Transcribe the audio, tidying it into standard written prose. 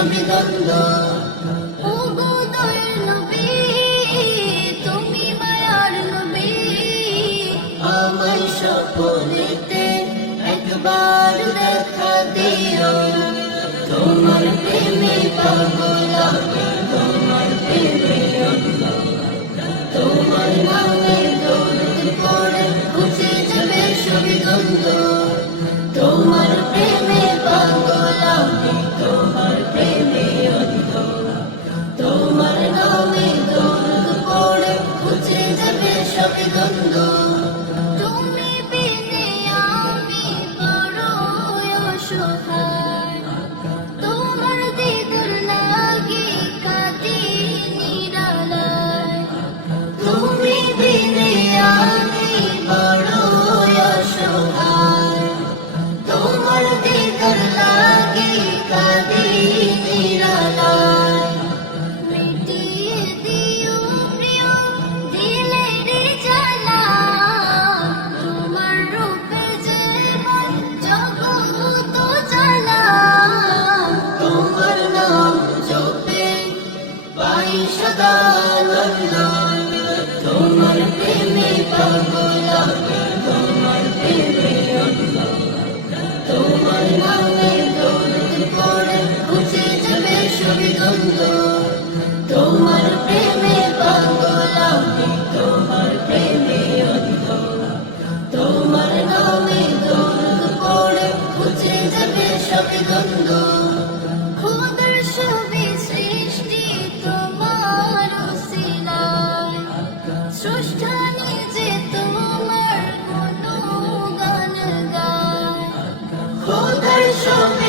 সবই দ্বন্দ্ব। ও গো দয়ার নবী, তুমি মায়ার নবী, আমায় স্বপ্নেতে একবার দেখা দিও। তোমার প্রেমে পাগল আমি, তোমার প্রেমে অন্ধ। তোমার নামে দরুদ পড়ে ঘুচে যাবে সবই দ্বন্দ্ব। তোমার প্রেমে পাগল আমি, তোমার প্রেমে অন্ধ। তোমার নামে দরুদ পড়ে ঘুচে যাবে সবই দ্বন্দ্ব। তুমি বিনে আমি বড় অসহায়, তোমার দিদার লাগি কাঁদি নিরালায়। তুমি বিনে আমি বড় অসহায়, তোমার দিদার লাগি কাঁদি নিরালায়। মিটিয়ে দিও প্রিয় দিলের জ্বালা, তোমার রূপে জীবন জগৎ জ্বালা। তোমার নাম জপে পাই সদা আনন্দ। তোমার প্রেমে পাগল আমি, তোমার প্রেমে অন্ধ। তোমার নামে দরুদ পড়ে ঘুচে যাবে সবই দ্বন্দ্ব। তোমার প্রেমে পাগল আমি, তোমার প্রেমে অন্ধ। তোমার নামে দরুদ পড়ে ঘুচে যাবে সবই দ্বন্দ্ব। খোদার ছবি সৃষ্টি তোমার উসিলায়, স্রষ্টা নিজে তোমার গুণগান গায়। খোদার সব